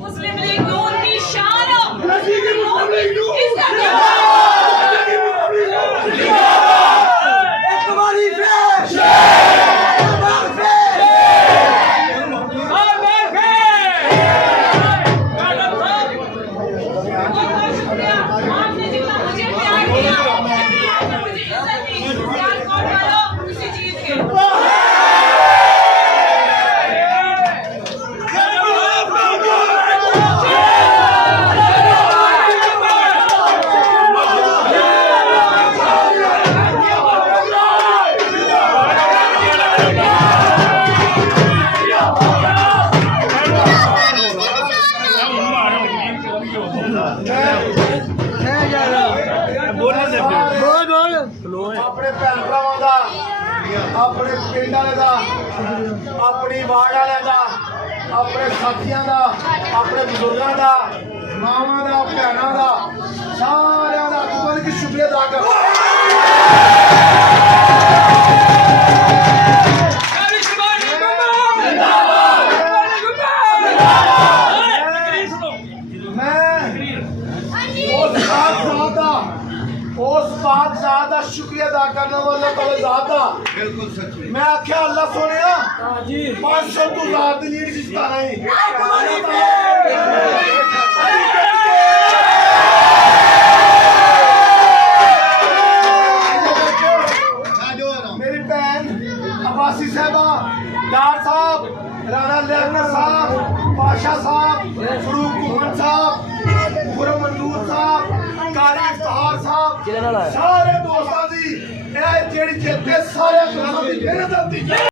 मुस्लिम league नून की शान हो। आपने जितना मुझे प्यार दिया, आपने मुझे इज्जत दी, सियालकोट वालों उसी जीत के। अपने भैन भरावां दा, अपने पिंड वाले दा, अपनी वार्ड वाले दा, अपने साथियां दा, अपने बुजुर्गों दा, मावां दा, भैनां दा, सारियां दा दिल की शुक्रिया अदा कर। उस बादशाह का शुक्रिया अदा करने वाला पहले जाता बिल्कुल सच्ची मैं आख्या अल्लाह सोने 500 तू रात लीड जिता नहीं मेरी बहन अब्बासी साहबा डार साहब राणा लियाकत साहब पाशा साहब फरूक घुमन साहब खुरम मंजूर साहब कारी इफ्तिखार साहब सारे दोस्तां दी जेड़ी जिੱਤੇ सारे दोस्तां दी मेहनत दी